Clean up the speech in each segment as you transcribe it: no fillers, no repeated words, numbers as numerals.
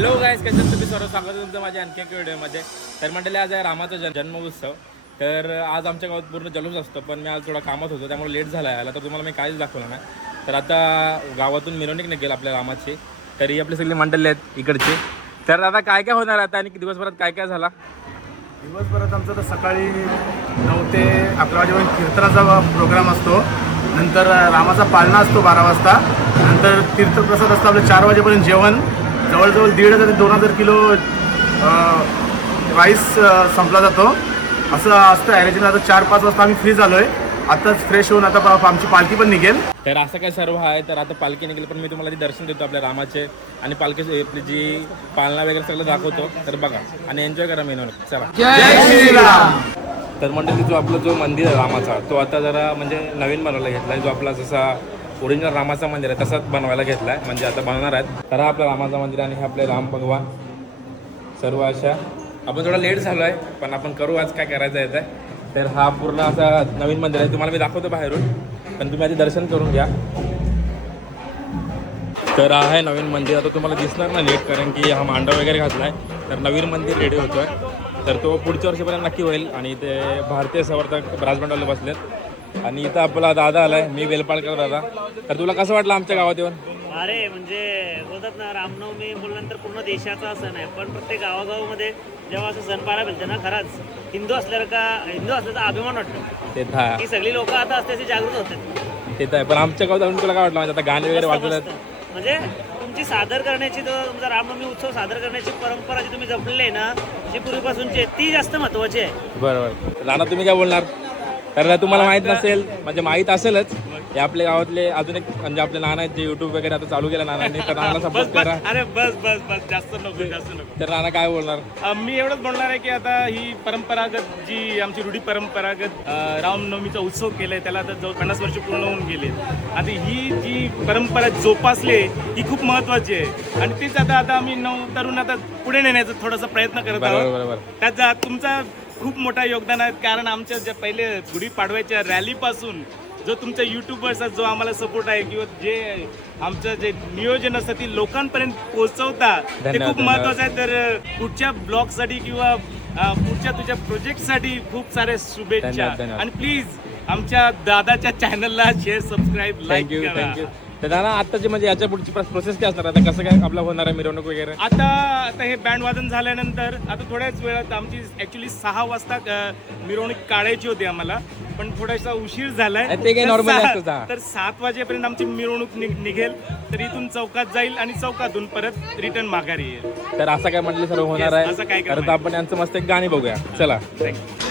Hello guys, कसं तुम्ही सर्व स्वागत आहे तुमचं माझ्या आणखी एका व्हिडिओमध्ये. तर मंडळी आज आहे रामाचा जन्मोत्सव. तर आज आमच्या गावात पूर्ण जल्लोष असतो, पण मी आज थोडा कामात होतो त्यामुळे लेट झाला आहे. तर तुम्हाला मी काहीच दाखवलं नाही. तर आता गावातून मिरवणूक निघेल आपल्या रामाची. तरी आपली सगळी मंडळी आहेत इकडची. तर आता काय काय होणार आता आणि दिवसभरात काय काय झाला? दिवसभरात आमचं तर सकाळी 9 ते 11 वाजेपर्यंत कीर्तनाचा प्रोग्राम असतो. नंतर रामाचा पाळणा असतो 12 वाजता. नंतर तीर्थप्रसाद असतो आपलं 4 वाजेपर्यंत जेवण. जवळजवळ 1,500 ते 2,000 किलो राईस संपला जातो. असं असतं ॲरेंजमेंट. आता 4-5 वाजता आम्ही फ्री झालो आहे. आत्ताच फ्रेश होऊन आता आमची पालखी पण निघेल. तर असं काय सर्व आहे. तर आता पालखी निघेल, पण मी तुम्हाला ती दर्शन देतो आपल्या रामाचे आणि पालखी आपली जी पालना वगैरे सगळं दाखवतो. तर बघा आणि एन्जॉय करा मिरवणूक. चला. जय श्रीराम. तर मंडळी जो आपला जो मंदिर आहे रामाचा, तो आता जरा म्हणजे नवीन बनवायला घेतला आहे. जो आपला जसा ओरिजिनल रामाचा मंदिर आहे तसाच बनवायला घेतला आहे, म्हणजे आता बनवणार आहेत. तर हा आपला रामाचा मंदिर आणि हे आपले राम भगवान सर्व अशा. आपण थोडा लेट झालो आहे, पण आपण करू आज काय करायचं आहे. तर हा पूर्ण असा नवीन मंदिर आहे. तुम्हाला मी दाखवतो बाहेरून, पण तुम्ही आधी दर्शन करून घ्या. तर हा आहे नवीन मंदिर. आता तुम्हाला दिसणार ना लेट, कारण की हा मांडव वगैरे घातला आहे. तर नवीन मंदिर रेडी होतो आहे. तर तो पुढच्या वर्षीपर्यंत नक्की होईल. आणि ते भारतीय संवर्धक राजमंडळाला बसलेत. आणि इथं आपला दादा आलाय, मी वेलपाळकर दादा. तर तुला कसं वाटलं आमच्या गावात येऊन? अरे म्हणजे बोलतात ना, रामनवमी बोलल्यानंतर पूर्ण देशाचा सण आहे. पण प्रत्येक गावागावामध्ये जेव्हा असं सण पाहायला मिळतं ना, खरंच हिंदू असल्याचा अभिमान वाटतो. ते था की सगळी लोक आता असल्याचे जागृत होतात. ते आहे. पण आमच्या गावात तुला काय वाटलं? म्हणजे आता गाणे वगैरे वाजवतात. म्हणजे तुमची सादर करण्याची, तुमचा रामनवमी उत्सव सादर करण्याची परंपरा जी तुम्ही जपलेली आहे ना, जी पूर्वीपासूनची आहे, ती जास्त महत्वाची आहे. बरोबर. नाना तुम्ही काय बोलणार? तर तुम्हाला माहित नसेल, म्हणजे माहित असेलच, हे आपल्या गावातले अजून एक म्हणजे आपले नाना आहेत जे युट्यूब वगैरे आता चालू केलं नानांनी. तर नानाला सपोर्ट करा. अरे बस बस बस जास्त नको. तर नाना काय बोलणार? मी एवढंच बोलणार आहे की आता ही परंपरागत जी आमची रूढी परंपरागत रामनवमीचा उत्सव केलाय, त्याला आता जवळ 50 वर्ष पूर्ण होऊन गेले. आता ही जी परंपरा जोपासली ही खूप महत्वाची आहे. आणि तीच आता आम्ही तरुण आता पुढे नेण्याचा थोडासा प्रयत्न करत आहोत. बरोबर. त्याचा तुमचा खूप मोठा योगदान आहे. कारण आमच्या ज्या पहिले गुढीपाडव्याच्या रॅलीपासून जो तुमच्या युट्यूबर्सचा जो आम्हाला सपोर्ट आहे, किंवा जे आमचं जे नियोजन असतं ती लोकांपर्यंत पोहोचवता, ते खूप महत्वाचं आहे. तर पुढच्या ब्लॉगसाठी किंवा पुढच्या तुझ्या प्रोजेक्टसाठी खूप सारे शुभेच्छा. आणि प्लीज आमच्या दादाच्या चॅनलला शेअर, सबस्क्राईब, लाईक करा. थँक्यू. तर नाना आताची म्हणजे याच्या पुढची प्रोसेस काय असणार? आता कसं काय आपलं होणार आहे मिरवणूक वगैरे? आता हे बँड वादन झाल्यानंतर आता थोड्याच वेळात आमची ऍक्च्युली 6 वाजता मिरवणूक काढायची होती आम्हाला, पण थोडासा उशीर झालाय. ते काही नॉर्मल असतं. तर 7 वाजेपर्यंत आमची मिरवणूक निघेल. तर इथून चौकात जाईल आणि चौकातून परत रिटर्न माघारी येईल. तर असं काय म्हटलं सर्व होणार Yes, असं काय आहे. करणार तर आपण यांचं मस्त एक गाणी बघूया. चला. थँक्यू.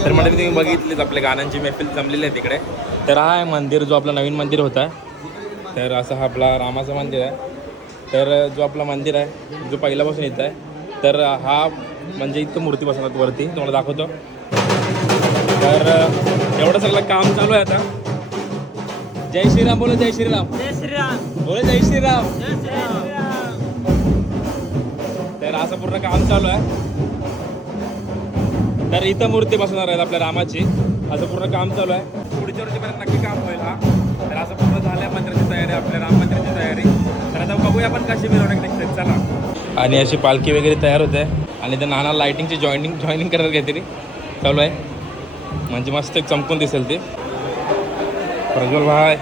तर म्हणजे तुम्ही बघितलीच आपल्या गाण्यांची महफिल जमलेली आहे तिकडे. तर हा आहे मंदिर, जो आपला नवीन मंदिर होता. तर असं हा आपला रामाचं मंदिर आहे. तर जो आपला मंदिर आहे, जो पहिल्यापासून येत आहे, तर हा म्हणजे इतकं मूर्ती बसवतात वरती, तुम्हाला दाखवतो. तर एवढं सगळं काम चालू आहे आता. जय श्रीराम बोलो, जय श्रीराम. जय श्रीराम. बोलो जय श्रीराम. जय श्रीराम. तर असं पूर्ण काम चालू आहे. तर इथं मूर्ती बसवणार आहेत आपल्या रामाची. असं पूर्ण काम चालू आहे. पुढच्या वर्षीपर्यंत नक्की काम होईल हा. तर असं पूर्ण झाल्या मंदिराची तयारी, आपल्या राम मंदिराची तयारी. तर आता बघूया आपण कशी मिरवणूक निघते. चला. आणि अशी पालखी वगैरे तयार होते आणि ते नाना लायटिंगची जॉईनिंग करायला काहीतरी चालू आहे. म्हणजे मस्त एक चमकून दिसेल ते. प्रज्वल भाई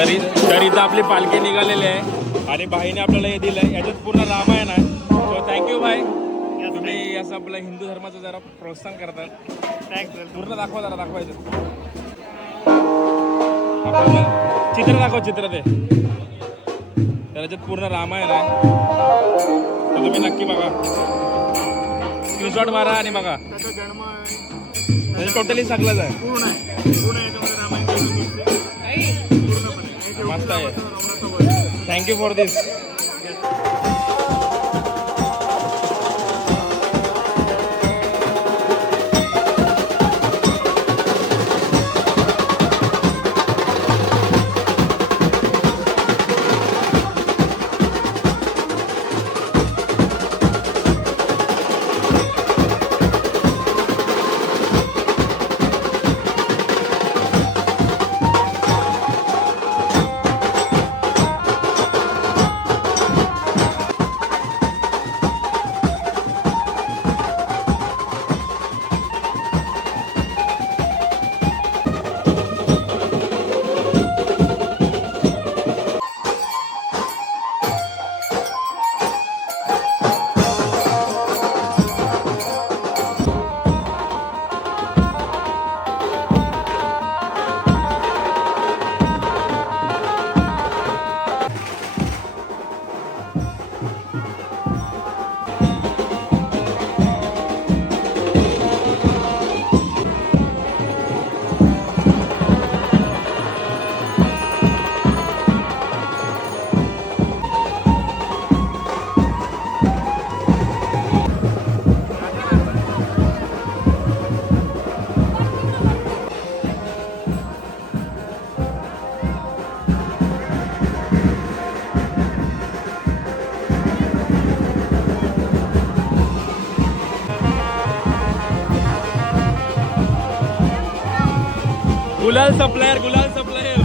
तर इथं आपली पालखी निघालेली आहे आणि भाईने आपल्याला हे दिलं आहे. याच्यात पूर्ण रामायण आहे. सो थँक्यू भाई, तुम्ही असं आपलं हिंदू धर्माचं जरा प्रोत्साहन करतात. थँक्स. पूर्ण दाखवा, जरा दाखवायचं आपल्याला चित्र दाखव, चित्र ते. तर याच्यात पूर्ण रामायण आहे, तर तुम्ही नक्की बघा, स्क्रीनशॉट मारा आणि बघा. त्याचा जन्म म्हणजे टोटली सगळंच आहे, पूर्ण आहे, पूर्ण याच्यामध्ये रामायण पूर्णपणे मस्त आहे. रावणाचा वध. थँक्यू फॉर दिस. गुलाल सप्लायर, गुलाल सप्लायर.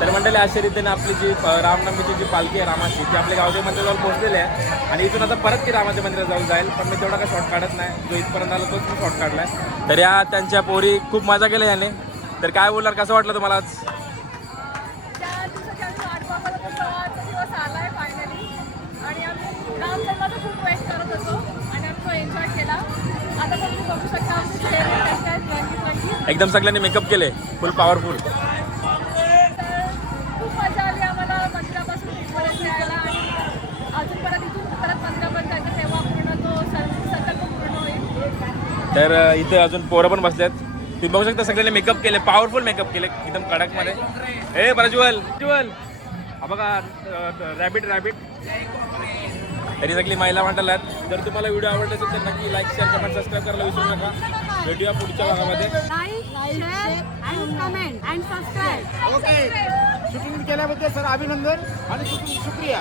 तर मंडळी अशा रीतीने आपली जी रामनवमीची जी पालखी आहे रामाची ती आपल्या गावदेवी मंदिराजवळ पोहोचलेली आहे आणि इथून आता परत ती रामाच्या मंदिराजवळ जाईल. पण मी तेवढा काय शॉर्ट काढत नाही, जो इथपर्यंत आला तोच मी शॉर्ट काढलाय. तर या त्यांच्या पोरी खूप मजा केली याने. तर काय बोलणार, कसं वाटलं तुम्हाला आज? त्या दिवसाची आम्ही वाट बघत होतो. आजचा दिवस आलाय फायनली आणि आम्ही रामजन्माचा खूप वेट करत होतो आणि आम्ही तो एन्जॉय केला. आता तर तुम्ही बघू शकता आमचे चेहरे कसे आहेत 2020. एकदम सगळ्यांनी मेकअप केले, फुल पॉवरफुल. तर खूप मजा आली आम्हाला मंदिरापासून इथपर्यंत यायला आणि अजून परत इथून परत मंदिरापर्यंत जायचं तेव्हा पूर्ण तो संकल्प पूर्ण होईल. तर इथे अजून पोरं पण बसलेत. तुम्ही बघू शकता सगळ्यांनी मेकअप केले, पॉवरफुल मेकअप केले एकदम कडकमध्ये. ए प्रज्वल ज्वल हा बघा रॅबिट तरी सगळी महिला मंडळ आहेत. जर तुम्हाला व्हिडिओ आवडला असेल तर नक्की लाईक शेअर कमेंट सबस्क्राईब करायला विसरू नका. भेटूया पुढच्या भागामध्ये. Like share and comment and subscribe. Okay, shooting केल्याबद्दल सर अभिनंदन आणि शुक्रिया.